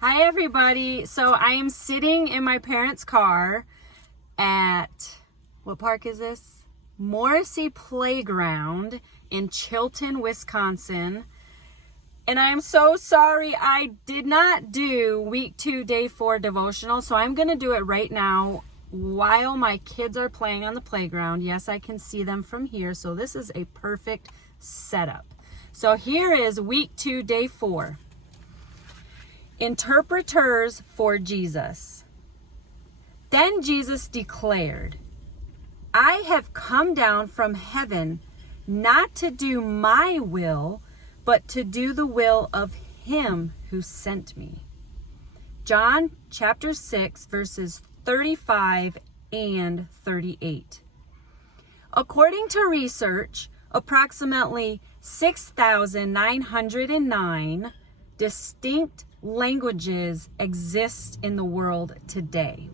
Hi everybody. So I am sitting in my parents' car at, what park is this? Morrissey Playground in Chilton, Wisconsin. And I am so sorry I did not do week 2, day 4 devotional. So I'm going to do it right now while my kids are playing on the playground. Yes, I can see them from here. So this is a perfect setup. So here is week 2, day 4. Interpreters for Jesus. Then Jesus declared, I have come down from heaven not to do my will, but to do the will of him who sent me. John chapter 6, verses 35 and 38. According to research, approximately 6,909 distinct languages exist in the world today.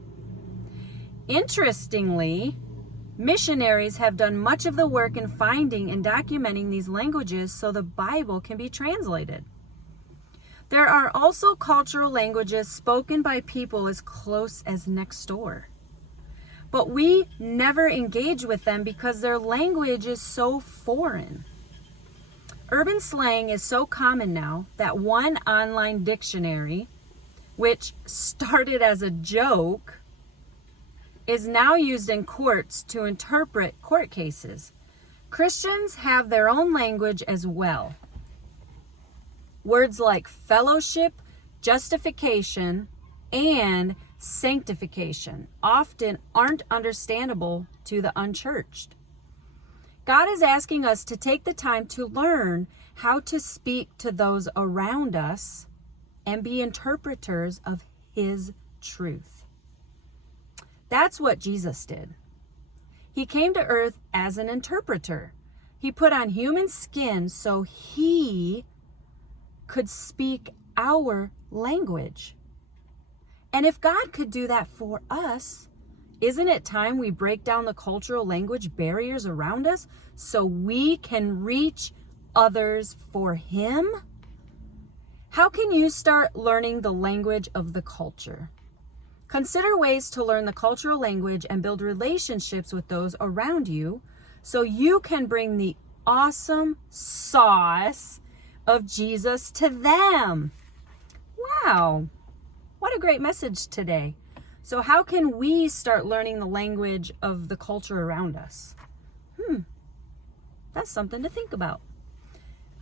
Interestingly, missionaries have done much of the work in finding and documenting these languages so the Bible can be translated. There are also cultural languages spoken by people as close as next door. But we never engage with them because their language is so foreign. Urban slang is so common now that one online dictionary, which started as a joke, is now used in courts to interpret court cases. Christians have their own language as well. Words like fellowship, justification, and sanctification often aren't understandable to the unchurched. God is asking us to take the time to learn how to speak to those around us and be interpreters of his truth. That's what Jesus did. He came to earth as an interpreter. He put on human skin so he could speak our language. And if God could do that for us, isn't it time we break down the cultural language barriers around us so we can reach others for him? How can you start learning the language of the culture? Consider ways to learn the cultural language and build relationships with those around you so you can bring the awesome sauce of Jesus to them. Wow, what a great message today. So how can we start learning the language of the culture around us? That's something to think about.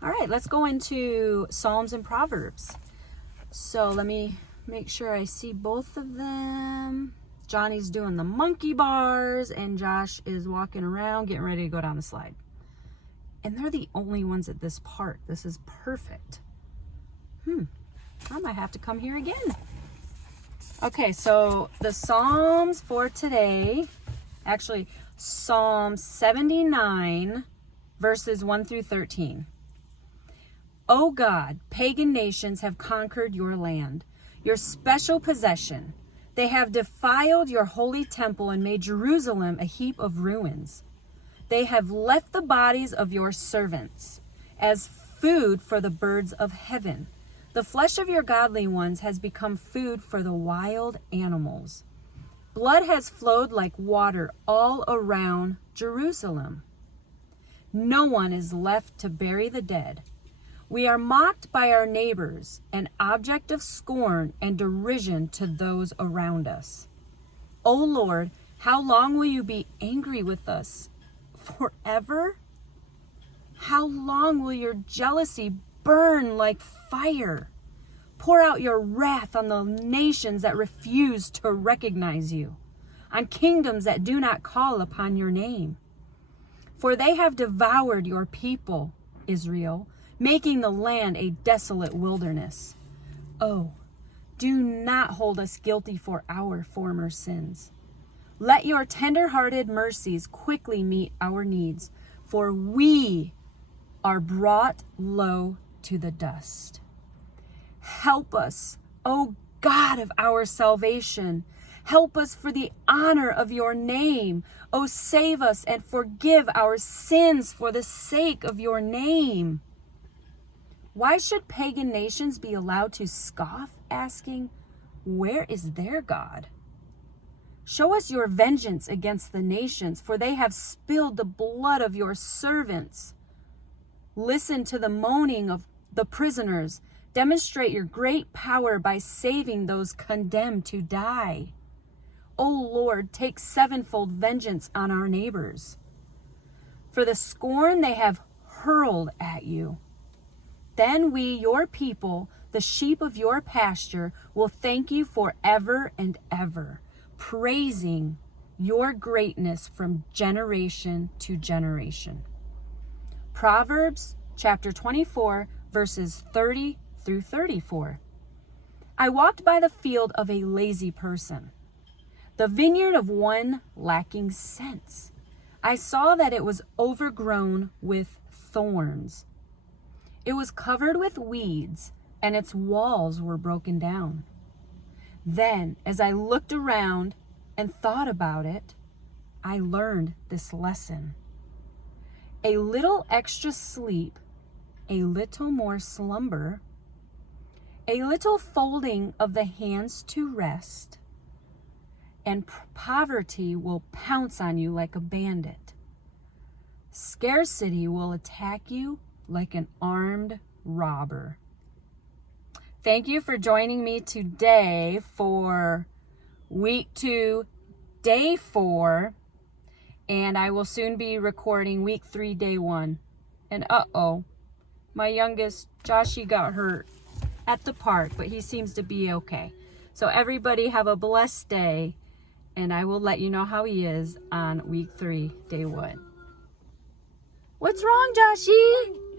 All right, let's go into Psalms and Proverbs. So let me make sure I see both of them. Johnny's doing the monkey bars and Josh is walking around getting ready to go down the slide. And they're the only ones at this part. This is perfect. I might have to come here again. Okay, so the Psalms for today, actually Psalm 79, verses 1 through 13. O God, pagan nations have conquered your land, your special possession. They have defiled your holy temple and made Jerusalem a heap of ruins. They have left the bodies of your servants as food for the birds of heaven. The flesh of your godly ones has become food for the wild animals. Blood has flowed like water all around Jerusalem. No one is left to bury the dead. We are mocked by our neighbors, an object of scorn and derision to those around us. O Lord, how long will you be angry with us? Forever? How long will your jealousy burn like fire? Pour out your wrath on the nations that refuse to recognize you, on kingdoms that do not call upon your name. For they have devoured your people, Israel, making the land a desolate wilderness. Oh, do not hold us guilty for our former sins. Let your tender-hearted mercies quickly meet our needs, for we are brought low to the dust. Help us, O God of our salvation. Help us for the honor of your name. O save us and forgive our sins for the sake of your name. Why should pagan nations be allowed to scoff, asking, where is their God? Show us your vengeance against the nations, for they have spilled the blood of your servants. Listen to the moaning of the prisoners. Demonstrate your great power by saving those condemned to die. O Lord, take sevenfold vengeance on our neighbors for the scorn they have hurled at you. Then we, your people, the sheep of your pasture, will thank you forever and ever, praising your greatness from generation to generation. Proverbs chapter 24, verses 30 through 34. I walked by the field of a lazy person, the vineyard of one lacking sense. I saw that it was overgrown with thorns. It was covered with weeds, and its walls were broken down. Then, as I looked around and thought about it, I learned this lesson. A little extra sleep, a little more slumber, a little folding of the hands to rest, and poverty will pounce on you like a bandit. Scarcity will attack you like an armed robber. Thank you for joining me today for week 2, day 4, and I will soon be recording week 3, day 1. And my youngest, Joshy, got hurt at the park, but he seems to be okay. So everybody have a blessed day, and I will let you know how he is on week 3, day 1. What's wrong, Joshy?